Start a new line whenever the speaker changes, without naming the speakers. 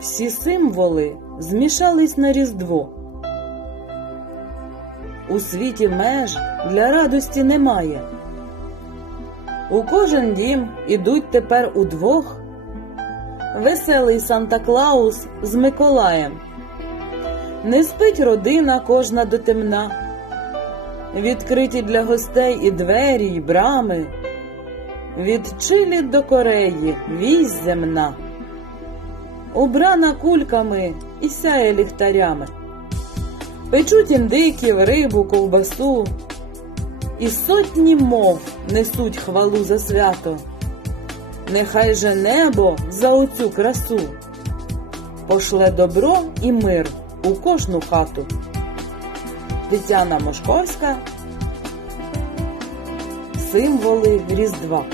всі символи змішались на Різдво. У світі меж для радості немає. У кожен дім ідуть тепер удвох веселий Санта Клаус з Миколаєм. Не спить родина кожна до темна, відкриті для гостей і двері, і брами, від Чилі до Кореї вісь земна, убрана кульками і сяє ліхтарями, печуть індиків, рибу, ковбасу, і сотні мов несуть хвалу за свято. Нехай же небо за оцю красу пошле добро і мир у кожну хату. Тетяна Мошковська Символи Різдва